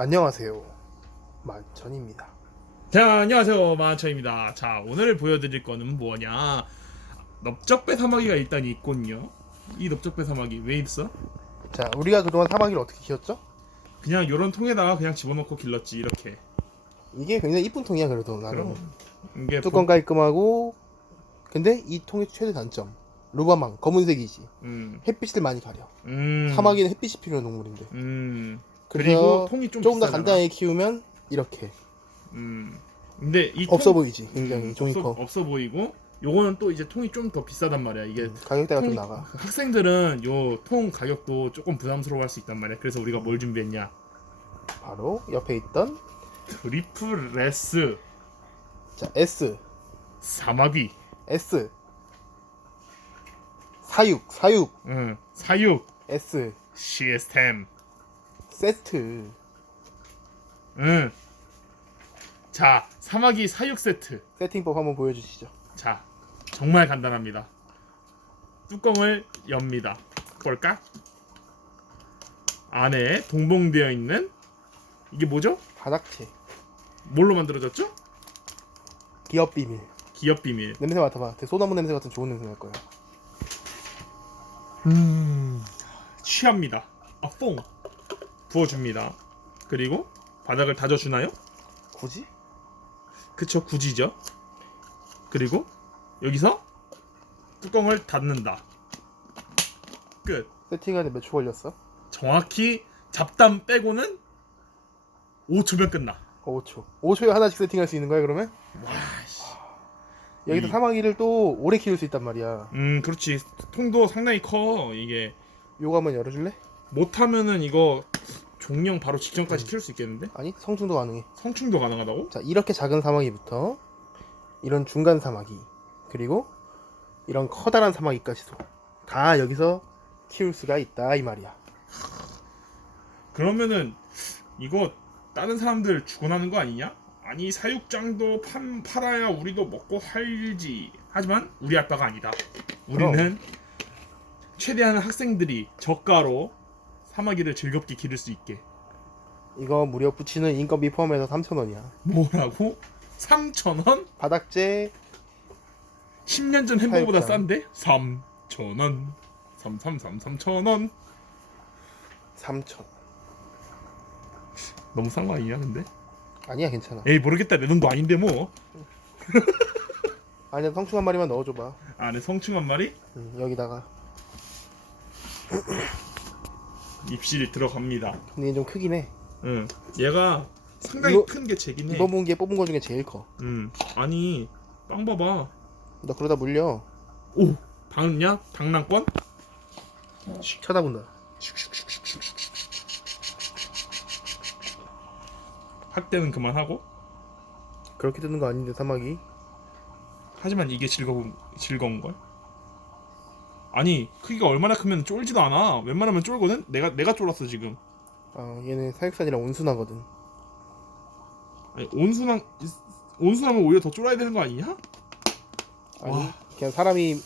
안녕하세요. 만천입니다. 자 안녕하세요. 만천입니다. 자 오늘 보여드릴 거는 뭐냐? 넓적배 사마귀가 일단 있군요. 이 넓적배 사마귀 왜 있어? 자, 우리가 그동안 사마귀를 어떻게 키웠죠? 그냥 요런 통에다가 그냥 집어넣고 길렀지 이렇게. 이게 굉장히 이쁜 통이야 그래도 나는. 그럼. 이게 뚜껑 깔끔하고 근데 이 통의 최대 단점 루바망 검은색이지. 음, 햇빛을 많이 가려. 음, 사마귀는 햇빛이 필요한 동물인데. 음, 그리고 통이 좀 조금 더 비싸잖아. 간단하게 키우면 이렇게. 음. 근데 이 없어 통- 보이지? 굉장히 음, 종이 없어, 커 없어 보이고 요거는 또 이제 통이 좀 더 비싸단 말이야. 이게 음, 가격대가 좀 통이- 나가. 학생들은 요 통 가격도 조금 부담스러워할 수 있단 말이야. 그래서 우리가 뭘 준비했냐? 바로 옆에 있던 트리플 레스. 자 S. 사마귀. S. 사육 사육. 응, 사육. S. 시스템 세트. 응. 자 사마귀 사육 세트. 세팅법 한번 보여주시죠. 자 정말 간단합니다. 뚜껑을 엽니다. 볼까? 안에 동봉되어 있는 이게 뭐죠? 바닥재 뭘로 만들어졌죠? 기업 비밀. 기업 비밀. 냄새 맡아봐. 되게 소나무 냄새 같은 좋은 냄새 날 거야. 음 취합니다. 아 뽕 부어줍니다 그리고 바닥을 다져주나요? 굳이? 그쵸 굳이죠 그리고 여기서 뚜껑을 닫는다 끝 세팅하는데 몇 초 걸렸어? 정확히 잡담 빼고는 5초면 끝나 5초 5초에 하나씩 세팅할 수 있는 거야 그러면? 와 씨 여기서 이- 사마귀를 또 오래 키울 수 있단 말이야 음 그렇지 통도 상당히 커 이게 요거 한번 열어줄래? 못하면은 이거 종령 바로 직전까지 음. 키울 수 있겠는데 아니 성충도 가능해 성충도 가능하다고? 자 이렇게 작은 사마귀부터 이런 중간 사마귀 그리고 이런 커다란 사마귀까지도 다 여기서 키울 수가 있다 이 말이야 그러면은 이거 다른 사람들 죽어나는 거 아니냐? 아니 사육장도 판, 팔아야 우리도 먹고 살지 하지만 우리 아빠가 아니다 우리는 최대한 학생들이 저가로 사마귀를 즐겁게 기를 수 있게. 이거 무려 붙이는 인건비 포함해서 3,000원이야. 뭐라고? 3,000원? 바닥재 10년 전 햄버거보다 사육장. 싼데? 3,000원. 333 3,000원. 3,000원 너무 싼 거 아니냐 근데? 아니야 괜찮아. 에이 모르겠다. 내 돈도 아닌데 뭐. 아니야 성충 한 마리만 넣어줘봐. 안에 성충 한 마리? 음, 여기다가 입실이 들어갑니다 근데 얘 좀 크긴 해 응. 얘가 상당히 이거- 큰 게 제긴 해. 이번 분기에 뽑은 거 중에 제일 커너 음. 아니 빵 봐봐. 그러다 물려 오. 당냐? 당랑권? 씩 쳐다본다 학대는 그만하고. 그렇게 뜨는 거 아닌데 사마귀 하지만 이게 즐거운 즐거운 걸. 아니 크기가 얼마나 크면 쫄지도 않아. 웬만하면 쫄거든. 내가 내가 쫄았어 지금. 아 얘는 사육산이라 온순하거든 아니 온순한 온순하면 오히려 더 쫄아야 되는 거 아니냐? 아니 와. 그냥 사람이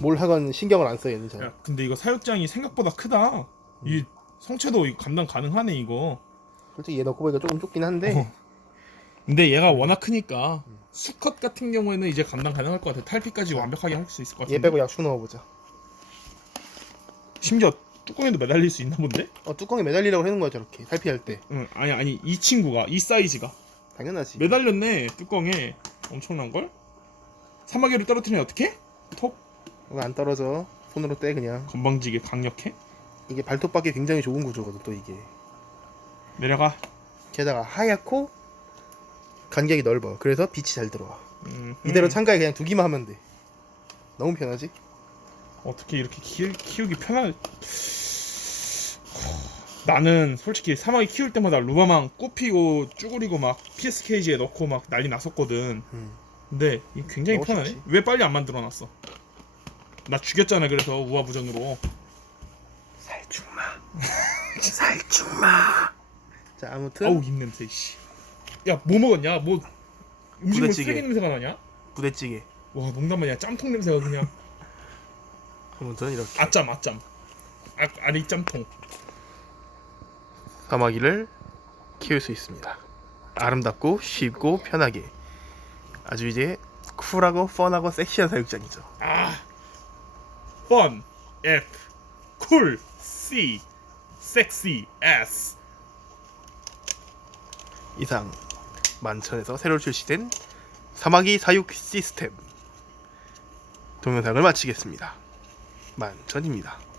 뭘 하건 신경을 안 써 얘는 잘 야 근데 이거 사육장이 생각보다 크다. 이 성체도 감당 가능하네 이거. 솔직히 얘 넣고 보니까 조금 좁긴 한데 어. 근데 얘가 워낙 크니까 수컷 같은 경우에는 이제 감당 가능할 것 같아. 탈피까지 완벽하게 할 수 있을 것 같아. 얘 빼고 약수 넣어보자 심지어 뚜껑에도 매달릴 수 있나 본데? 어 뚜껑에 매달리라고 해놓은 거야 저렇게 탈피할 때 응, 아니 아니 이 친구가 이 사이즈가 당연하지 매달렸네 뚜껑에 엄청난 걸. 사마귀를 떨어뜨리면 어떻게? 톡 이거 안 떨어져 손으로 떼 그냥 건방지게 강력해. 이게 발톱 받기 굉장히 좋은 구조거든 또 이게 내려가. 게다가 하얗고 간격이 넓어 그래서 빛이 잘 들어와 음, 이대로 음. 창가에 그냥 두기만 하면 돼 너무 편하지? 어떻게 이렇게 키, 키우기 편할? 나는 솔직히 사마귀 키울 때마다 루바망 굽히고 쭈그리고 막 PS 케이지에 넣고 막 난리 났었거든. 음. 근데 이게 굉장히 편하네. 왜 빨리 안 만들어놨어? 나 죽였잖아. 그래서 우아부전으로. 살충마 살충마 자 아무튼 아우 입 냄새. 씨. 야 뭐 먹었냐? 뭐 음식물 부대찌개. 쓰레기 냄새가 나냐? 부대찌개 와 농담 아니야. 짬통 냄새가 그냥 아무튼 이렇게 아짬 아짬. 아, 아리 짬통. 사마귀를 키울 수 있습니다. 아름답고 쉽고 편하게 아주 이제 쿨하고 펀하고 섹시한 사육장이죠. 아, fun, F, cool, C, sexy, S. 이상 만천에서 새로 출시된 사마귀 사육 시스템 동영상을 마치겠습니다. 만천입니다.